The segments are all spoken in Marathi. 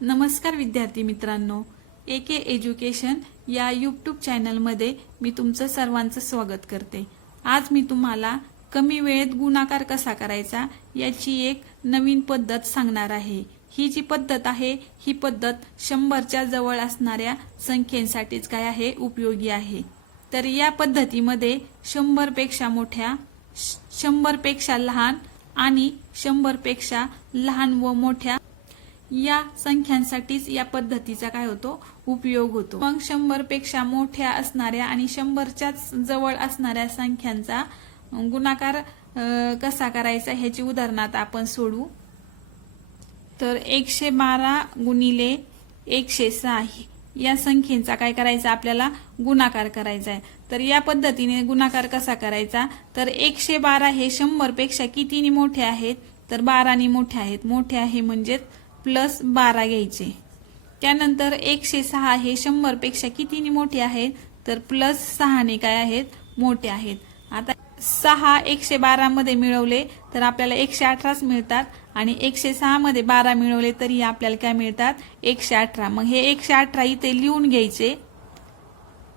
नमस्कार विद्यार्थी मित्रांनो, एके एज्युकेशन या यूट्यूब चॅनलमध्ये मी तुमचं सर्वांचं स्वागत करते। आज मी तुम्हाला कमी वेळेत गुणाकार कसा करायचा याची एक नवीन पद्धत सांगणार आहे। ही जी पद्धत आहे ही पद्धत 100च्या जवळ असणाऱ्या संख्येंसाठीच काय आहे उपयोगी आहे। तर या पद्धतीमध्ये 100 पेक्षा मोठ्या, 100 पेक्षा लहान आणि 100 पेक्षा लहान व मोठ्या या संख्यांसाठीच या पद्धतीचा काय होतो उपयोग होतो। मग 100 पेक्षा मोठ्या असणाऱ्या आणि 100च्या जवळ असणाऱ्या संख्यांचा गुणाकार कसा करायचा ह्याची उदाहरणात आपण सोडवू। तर 112 गुणिले 106 या संख्येचा काय करायचा आपल्याला गुणाकार करायचा आहे। तर या पद्धतीने गुणाकार कसा करायचा, तर 112 हे 100 पेक्षा कितीने मोठे आहेत, तर 12 ने मोठे आहेत। मोठे आहे म्हणजे प्लस 12 घ्यायचे। त्यानंतर 106 हे 100 पेक्षा कितीने मोठे आहेत, तर प्लस 6 ने काय आहेत मोठे आहेत। आता 6 112 मध्ये मिळवले तर आपल्याला 118 मिळतात आणि 106 मध्ये 12 मिळवले तरी आपल्याला काय मिळतात 118। मग हे 118 इथे लिहून घ्यायचे।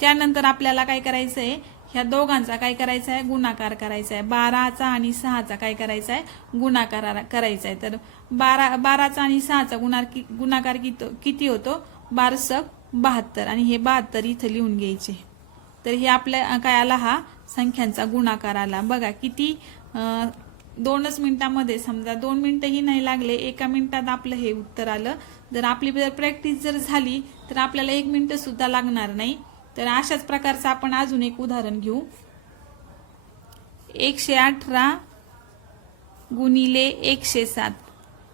त्यानंतर आपल्याला काय करायचंय, ह्या दोघांचा काय करायचा आहे गुणाकार करायचा आहे। 12चा आणि 6चा काय करायचा आहे गुणाकार करायचा आहे। तर 12चा आणि 6चा गुणाकार किती होतो 1272 आणि हे 72 इथे लिहून घ्यायचे। तर हे आपल्या काय आला हा संख्यांचा गुणाकार आला। बघा किती 2च मिनिटांमध्ये, समजा 2 मिनिटंही नाही लागले, 1 मिनिटात आपलं हे उत्तर आलं। जर आपली प्रॅक्टिस जर झाली तर आपल्याला 1 मिनिट सुद्धा लागणार नाही। तर अशाच प्रकारचं आपण अजून एक उदाहरण घेऊ। 118 गुणिले 107,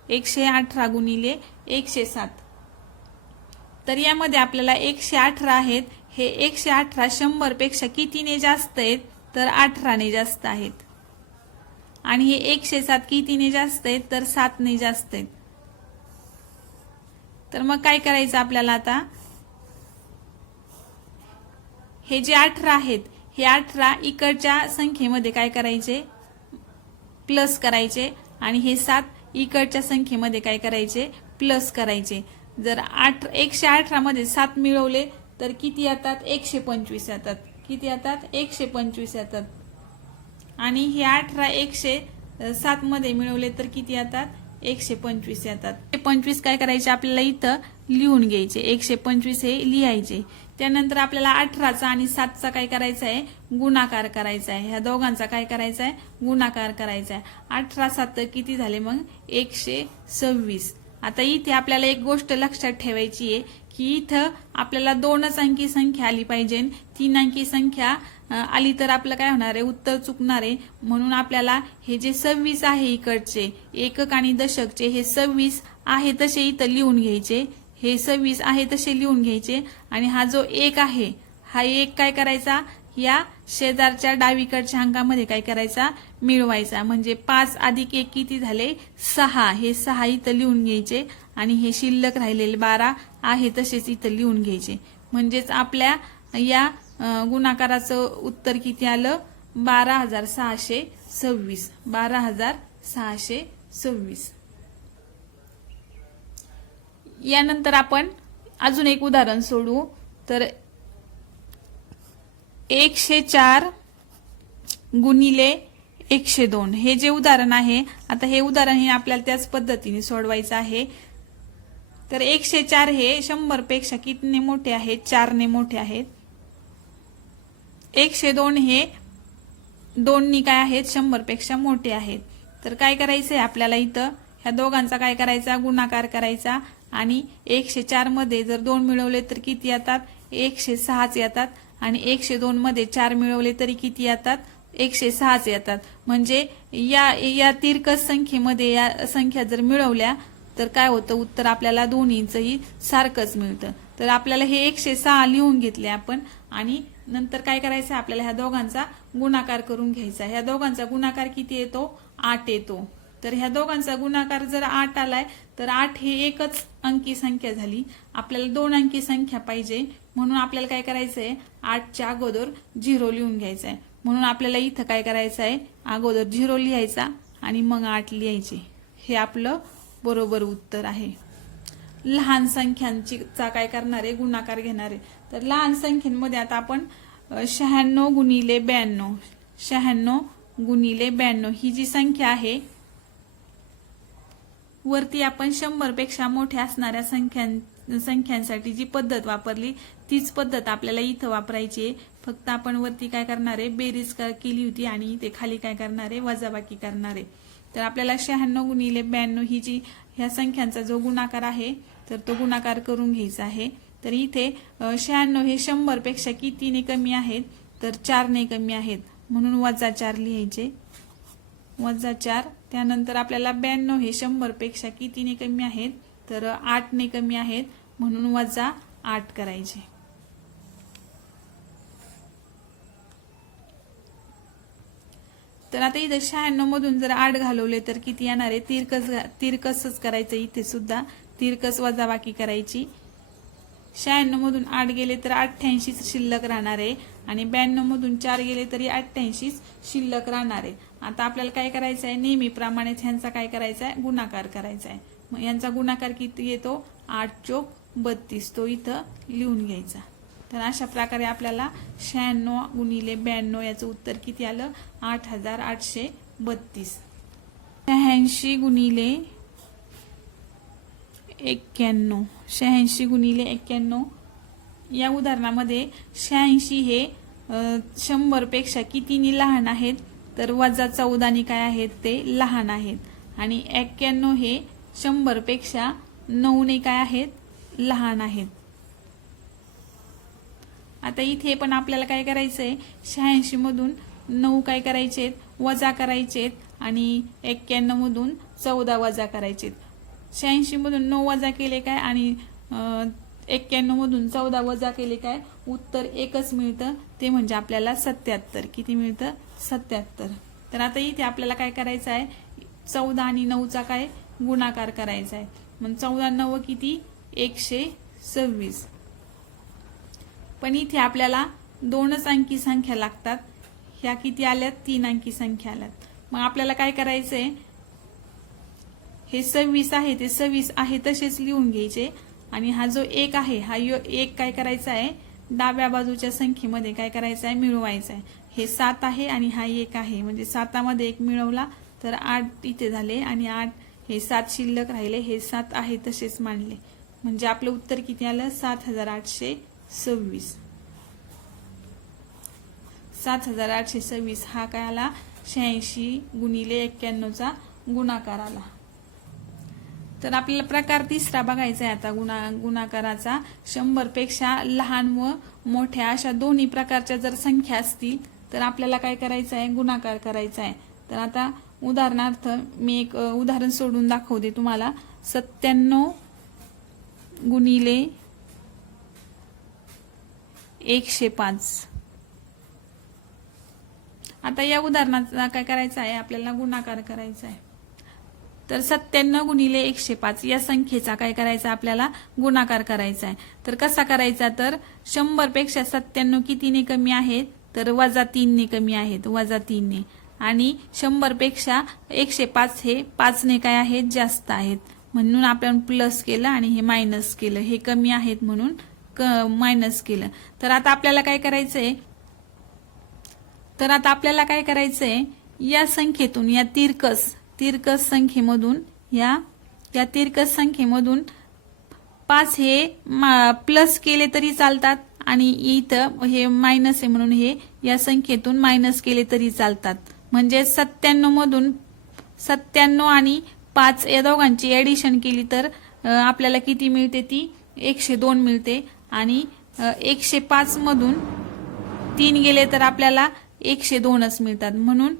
118 गुणिले 107। तर यामध्ये आपल्याला 118 आहेत, हे 118 100 पेक्षा कितीने जास्त आहेत, तर 18 ने जास्त आहेत। आणि हे 107 कितीने जास्त आहेत, तर 7 ने जास्त आहेत। तर मग काय करायचं आपल्याला, आता हे जे 18 आहेत हे 18 इकडच्या संख्येमध्ये काय करायचे प्लस करायचे आणि हे 7 इकडच्या संख्येमध्ये काय करायचे प्लस करायचे। जर 118 मध्ये 7 मिळवले तर किती येतात 125 येतात। किती येतात 125 येतात। आणि हे 18 107 मध्ये मिळवले तर किती येतात 125 येतात। 125 काय करायचे आपल्याला इथं लिहून घ्यायचे, 125 हे लिहायचे। त्यानंतर आपल्याला 18चा आणि 7चा काय करायचा आहे गुणाकार करायचा आहे। ह्या दोघांचा काय करायचा आहे गुणाकार करायचा आहे। 18 7 किती झाले मग 126। आता इथे आपल्याला एक गोष्ट लक्षात ठेवायची आहे की इथं आपल्याला 2च अंकी संख्या आली पाहिजे, 3 अंकी संख्या आली तर आपलं काय होणार आहे उत्तर चुकणार आहे। म्हणून आपल्याला हे जे 26 आहे इकडचे एकक आणि दशकचे हे 26 आहे तसे इथं लिहून घ्यायचे। हे 26 आहे तसे लिहून घ्यायचे आणि हा जो 1 आहे हा 1 काय करायचा या शेजारच्या डावीकडच्या अंकामध्ये काय करायचा मिळवायचा। म्हणजे 5 अधिक 1 किती झाले 6, हे 6 इथं लिहून घ्यायचे आणि हे शिल्लक राहिलेले 12 आहे तसेच इथं लिहून घ्यायचे। म्हणजेच आपल्या या गुणाकाराचं उत्तर किती आलं 12626, 12626। यानंतर आपण अजून एक उदाहरण सोडवू। तर 104 गुणिले 102 हे जे उदाहरण आहे, आता हे उदाहरण हे आपल्याला त्याच पद्धतीने सोडवायचं आहे। तर 104 हे 100 पेक्षा कितीने मोठे आहेत 4 ने मोठे आहेत। 102 हे 2 नी काय आहेत 100 पेक्षा मोठे आहेत। तर काय करायचंय आपल्याला इथं ह्या दोघांचा काय करायचा गुणाकार करायचा आणि 104 मध्ये जर 2 मिळवले तर किती येतात 106 येतात आणि 102 मध्ये 4 मिळवले तरी किती येतात 106 येतात। म्हणजे या तिरकस संख्येमध्ये या संख्या जर मिळवल्या तर काय होतं उत्तर आपल्याला दोन्हींचंही सारखंच मिळतं। तर आपल्याला हे 106 लिहून घेतले आपण आणि नंतर काय करायचं आपल्याला ह्या दोघांचा गुणाकार करून घ्यायचा। ह्या दोघांचा गुणाकार किती येतो 8 येतो। तर ह्या दोघांचा गुणाकार जर 8 आलाय तर 8 हे एकच अंकी संख्या झाली। आपल्याला 2 अंकी संख्या पाहिजे म्हणून आपल्याला काय करायचंय 8च्या अगोदर 0 लिहून घ्यायचंय। म्हणून आपल्याला इथं काय करायचं आहे अगोदर 0 लिहायचा आणि मग 8 लिहायचे। हे आपलं बरोबर उत्तर आहे। लहान संख्यांचा काय करणार आहे, गुणाकार घेणार आहे. तर लहान संख्यांमध्ये आता आपण 96 गुणिले 92, 96 गुणिले 92 ही जी संख्या आहे, वरती आपण 100 पेक्षा मोठ्या असणाऱ्या संख्यांसाठी जी पद्धत वापरली तीच पद्धत आपल्याला इथं वापरायची आहे. फक्त आपण वरती काय करणार आहे, बेरीज केली होती आणि इथे खाली काय करणार आहे, वजाबाकी करणार आहे. तर आपल्याला 96 गुणिले 92 ही जी ह्या संख्यांचा जो गुणाकार आहे तर तो गुणाकार करून घ्यायचा आहे. तर इथे 96 हे 100 पेक्षा कितीने कमी आहेत, तर 4 ने कमी आहेत, म्हणून -4 लिहायचे, -4. त्यानंतर आपल्याला 92 हे 100 पेक्षा कितीने कमी आहेत, तर 8 ने कमी आहेत, म्हणून -8 करायचे. तर आता इथे 96 मधून जर 8 घालवले तर किती येणार आहे, तिरकसच करायचं. इथे सुद्धा तिरकस वजाबाकी करायची. 96 मधून 8 गेले तर 88 शिल्लक राहणार आहे आणि 92 मधून 4 गेले तरी 88 शिल्लक राहणार आहे. आता आपल्याला काय करायचं आहे, नेहमीप्रमाणेच ह्यांचा काय करायचा आहे, गुणाकार करायचा आहे. मग यांचा गुणाकार किती येतो, 8 चोक 32, तो इथं लिहून घ्यायचा. तर अशा प्रकारे आपल्याला 96 गुणिले 92 याचं उत्तर किती आलं, 8832. 86 गुणिले 91, 86 गुणिले 91 या उदाहरणामध्ये 86 हे 100 पेक्षा कितीनी लहान आहेत, तर -14 काय आहेत, ते लहान आहेत. आणि 91 हे 100 पेक्षा 9 ने काय आहेत, लहान आहेत. आता इथे पण आपल्याला काय करायचंय, 86 मधून 9 काय करायचेत, वजा करायचेत आणि 91 मधून 14 वजा करायचेत. 86 मधून 9 वजा केले काय आणि 91 मधून 14 वजा केले काय, उत्तर एकच मिळतं, ते म्हणजे आपल्याला 77. किती मिळतं, 77. तर आता इथे आपल्याला काय करायचं आहे, 14 आणि 9चा काय गुणाकार करायचा आहे. मग 14 9 किती, 126. पण इथे आपल्याला 2च अंकी संख्या लागतात. ह्या किती आल्यात, 3 अंकी संख्या आल्यात. मग आपल्याला काय करायचंय, हे 26 आहे ते 26 आहे तसेच लिहून घ्यायचे आणि हा जो 1 आहे, हा 1 काय करायचा आहे, डाव्या बाजूच्या संख्येमध्ये काय करायचा आहे, मिळवायचा आहे. हे 7 आहे आणि हा 1 आहे, म्हणजे 7 मध्ये 1 मिळवला तर 8 इथे झाले आणि 8 हे 7 शिल्लक राहिले, हे 7 आहे तसेच मांडले, म्हणजे आपलं उत्तर किती आलं, 7826. 7826 हा काय आला, 86 गुणिले 91चा गुणाकार आला. तर आपल्याला प्रकार तिसरा बघायचा आहे आता गुणाकाराचा. 100 पेक्षा लहान व मोठ्या अशा दोन्ही प्रकारच्या जर संख्या असतील तर आपल्याला काय करायचं आहे, गुणाकार करायचा आहे. तर आता उदाहरणार्थ मी एक उदाहरण सोडून दाखवते तुम्हाला. 97 गुणिले 105. आता या उदाहरणाचा काय करायचं आहे, आपल्याला गुणाकार करायचा आहे. तर 97 गुणिले 105 या संख्येचा काय करायचा, आपल्याला गुणाकार करायचा आहे. तर कसा करायचा, तर 100 पेक्षा 97 कितीने कमी आहेत, तर -3 ने कमी आहेत, -3 ने. आणि 100 पेक्षा 105 हे 5 ने काय आहेत, जास्त आहेत, म्हणून आपण प्लस केलं आणि हे मायनस केलं. हे कमी आहेत म्हणून मायनस केलं. तर आता आपल्याला काय करायचंय, या संख्येतून, या तिरकस संख्येमधून, या तिरकस संख्येमधून 5 हे प्लस केले तरी चालतात आणि इथं हे मायनस आहे म्हणून हे या संख्येतून मायनस केले तरी चालतात. म्हणजे 97 मधून 97 आणि 5 या दोघांची ऍडिशन केली तर आपल्याला किती मिळते, ती 102 मिळते. आणि 105 मधून 3 गेले तर आपल्याला 102च मिळतात. म्हणून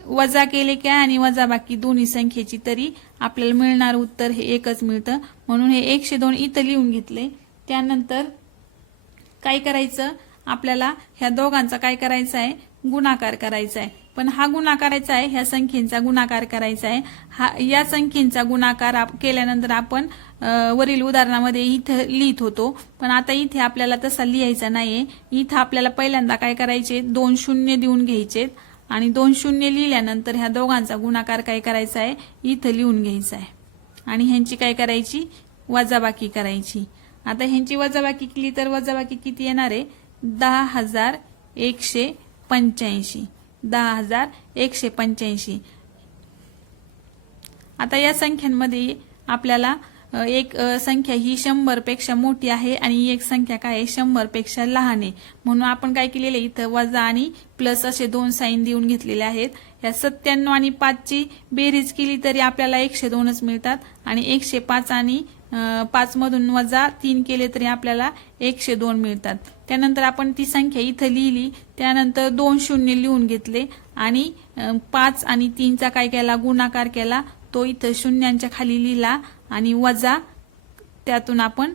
वजा केले काय आणि वजा बाकी दोन्ही संख्येची तरी आपल्याला मिळणार उत्तर हे एकच मिळतं. म्हणून हे 102 इथं लिहून घेतले. त्यानंतर काय करायचं, आपल्याला ह्या दोघांचा काय करायचा आहे, गुणाकार करायचा आहे. पण हा गुणाकारायचा आहे, ह्या संख्येचा गुणाकार करायचा आहे. या संख्येचा गुणाकार केल्यानंतर आपण वरील उदाहरणामध्ये इथं लिहित होतो, पण आता इथे आपल्याला तसा लिहायचा नाहीये. इथं आपल्याला पहिल्यांदा काय करायचे, 2 शून्य देऊन घ्यायचे आणि 2 शून्य लिहिल्यानंतर ह्या दोघांचा गुणाकार काय करायचा आहे, इथं लिहून घ्यायचा आहे आणि ह्यांची काय करायची, वजाबाकी करायची। आता ह्यांची वजाबाकी केली तर वजाबाकी किती येणार आहे? 10,185। 10,185। आता या संख्यांमध्ये आपल्याला एक संख्या ही 100 पेक्षा मोठी आहे आणि एक संख्या काय आहे? 100 पेक्षा लहान आहे। म्हणून आपण काय केलेले इथं वजा आणि प्लस असे दोन साइन देऊन घेतलेले आहेत। या 97 आणि 5 ची बेरीज केली तरी आपल्याला 102च मिळतात आणि 105 आणि 5 मधून वजा 3 केले तरी आपल्याला 102 मिळतात। त्यानंतर आपण ती संख्या इथं लिहिली, त्यानंतर 2 शून्य लिहून घेतले आणि 5 आणि 3चा काय केला? गुणाकार केला। तो इथं शून्यांच्या खाली लिहिला आणि वजा त्यातून आपण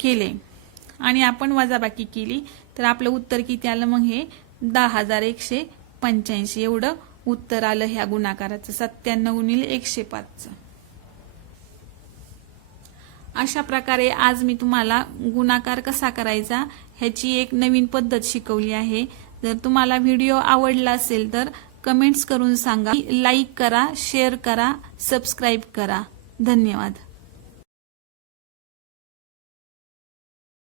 केले आणि आपण वजाबाकी केली तर आपलं उत्तर किती आलं? मग हे 10,185 एवढं उत्तर आलं ह्या गुणाकाराचं, 97 गुणिले 105चं। अशा प्रकारे आज मी तुम्हाला गुणाकार कसा करायचा ह्याची एक नवीन पद्धत शिकवली आहे। जर तुम्हाला व्हिडिओ आवडला असेल तर कमेंट्स करून सांगा, लाईक करा, शेअर करा, सबस्क्राईब करा। धन्यवाद।